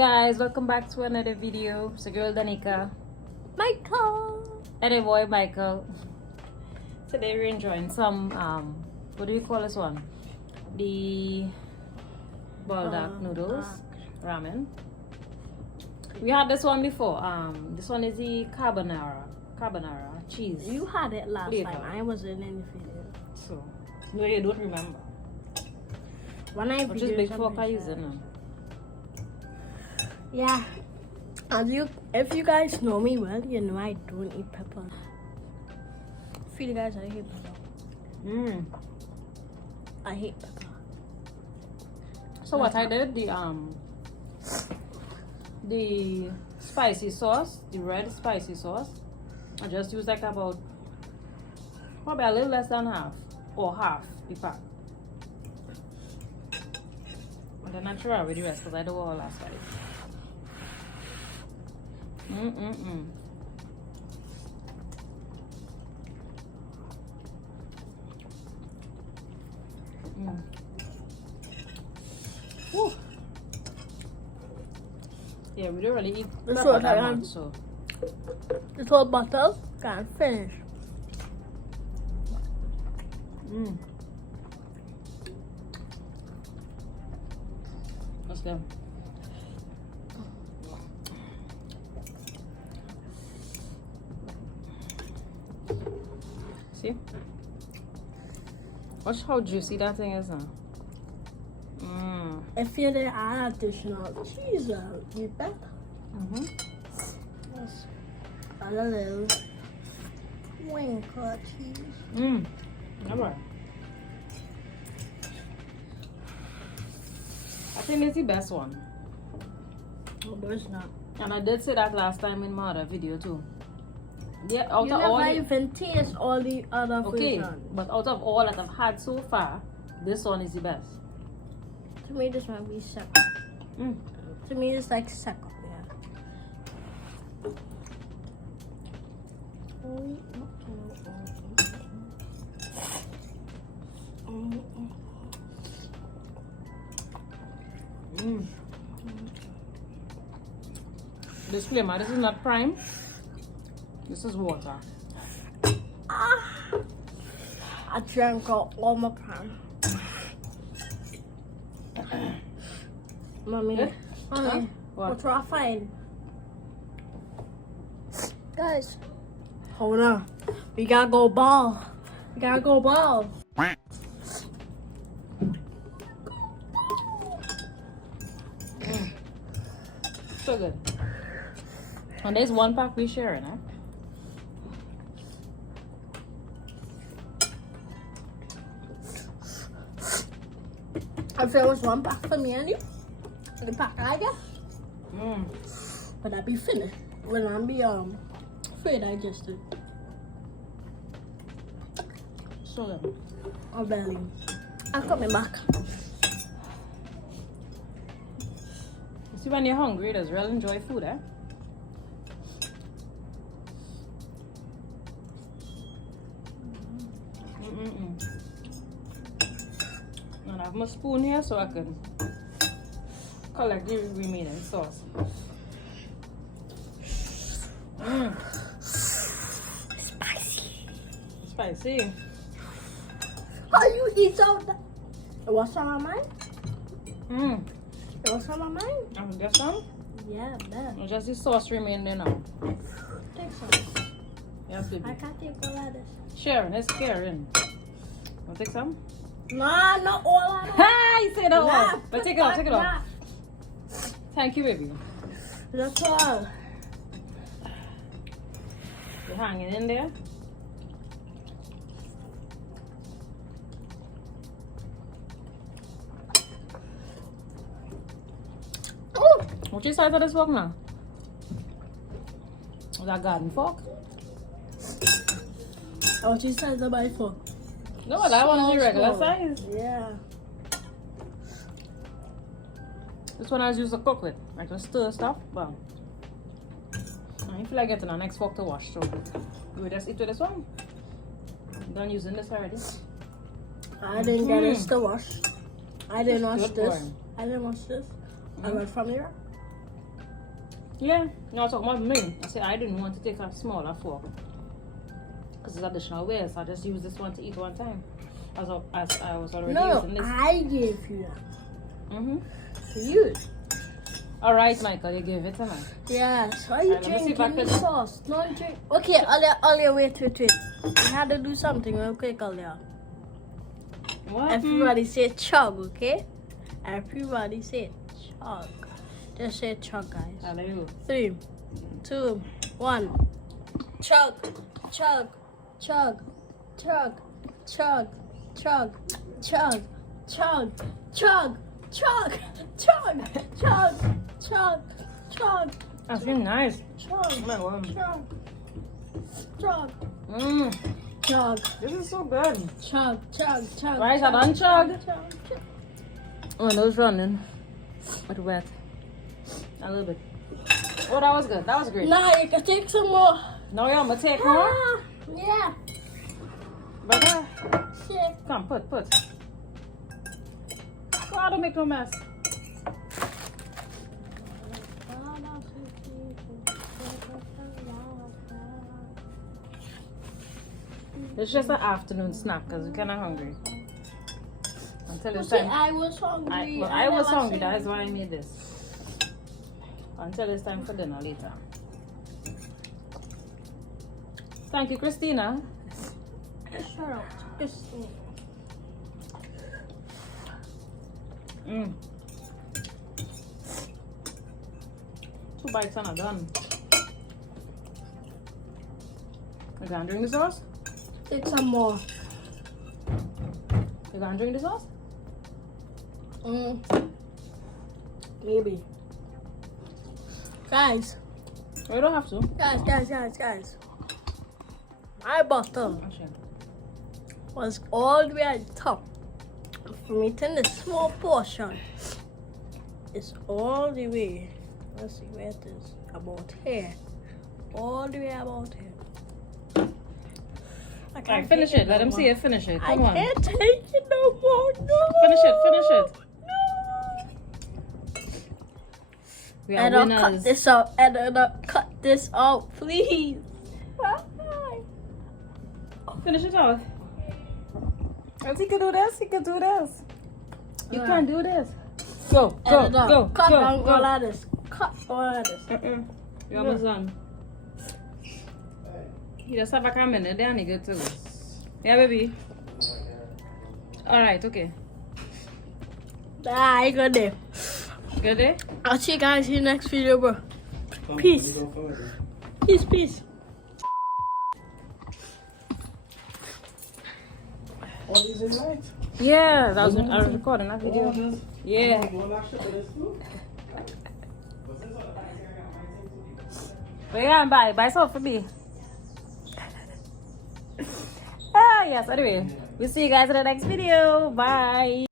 guys, welcome back to another video. It's your girl Danica, Michael, and a boy Michael. Today we're enjoying some what do we call this one? The Buldak noodles ramen. We had this one before. This one is the carbonara cheese. you had it last flavor. time. I wasn't in the video. So no, you don't remember. When I Which is big fork I use it now. Yeah. If you guys know me well, you know I don't eat pepper. For you guys, I hate pepper. I hate pepper. So what I did, the spicy sauce, the red spicy sauce, I just used like about probably a little less than half or half the pack. And then I throw away the rest because I don't want all that spice. Woo. Yeah, we don't really eat This pepper one that I much, am. so This whole bottle can't finish. let's go. See? Watch how juicy that thing is now. If you didn't add additional cheese, you better. Yes. Add a little winkle cheese. Alright. I think it's the best one. Oh, but it's not. And I did say that last time in my other video too. Yeah, out You of all never the, even taste all the other okay, versions. but out of all that I've had so far, this one is the best. To me, this might be second. To me, it's like second. Yeah. Disclaimer, this is not prime. This is water. I drank all my prime. Mommy, Good? mommy, What? what's I find? Guys, hold on. We gotta go ball. We gotta go ball. So good. And there's one pack we sharing, huh? If there was one pack for me and you, the pack I get, but I be finished when I be fully digested. So good. I'll barely. I'm coming back. See, when you're hungry, does really enjoy food, eh? And I have my spoon here so I can collect the remaining sauce. Spicy. How you eat all that? What's on my mind? What's on my mind? And get some? Yeah, man. Or just the sauce remain there now. Take some. Yes, baby. I can't take all of this. Sharon, it's Karen. Want to take some? Nah, not all of it. Ha! You say that Nah, one. But take it off, take it off. Thank you, baby. That's all. You're hanging in there. Oh, Which size of this fork now? Is that garden fork? oh, she said the by fork. No, that one is the regular Small. size. Yeah. This one I was used to cook with. Like to stir stuff, but I feel like getting the next fork to wash, so we will just eat with this one. I'm done using this already. I didn't get this to wash. I didn't wash Good this. boy. I didn't wash this. I went from here. Yeah, no, I was talking about me. I said I didn't want to take a smaller fork because it's additional waste. I just use this one to eat one time. As I was already using this. I gave you that. For you. All right, Michael, you give it to me. Yes. Why are you Alright, let me see if I drinking the can- sauce? No, you drink. Okay, Alia, wait. We had to do something real quick, Alia. What? Everybody say chug, okay? Everybody say chug. Just say chug, guys. Hallelujah. 3, 2, 1. Chug, chug, chug, chug, chug, chug, chug, chug, chug, chug, chug, chug, chug, chug, That seems nice. chug, Oh my God. chug, chug, Mmm. chug, This is so good. chug, chug, chug. Right, I done chug. chug. Oh, those running. But wet. A little bit. Oh, that was good. That was great. Now you can take some more. No, I'm gonna take more. Ah, yeah. But Shit. come, put. Oh, don't make no mess. It's just an afternoon snack because we're kind of hungry. Until it's Okay, time. I was hungry. I was never hungry. said- That is why I made this. Until it's time for dinner later. Thank you, Christina. Shut up. Christine. Mm. 2 bites and I'm done. You gonna drink the sauce? Take some more. You gonna drink the sauce? Maybe. Guys. You don't have to. Guys. My bottle Oh, shit. was all the way at the top. From eating the small portion, it's all the way. Let's see where it is. About here. All the way about here. I Alright, finish it. Let him see it. it. Finish it. I Come on. can't take it no more. No. Finish it. No. We are And I'll cut winners. this out. And I'll cut this out, please. Bye. Finish it off. Yes, he can do this. He can do this. You can't do this. Go. Cut down all of this. Cut all of this. You're almost done. You just have a minute, then you good to go. Yeah, baby. Alright, okay. Bye, good day. Good day? I'll see you guys in the next video, bro. Peace. Peace. Oh, is it right? Yeah, I was recording that video. Yeah. But yeah, buy something for me. Yes, anyway, we'll see you guys in the next video. Bye.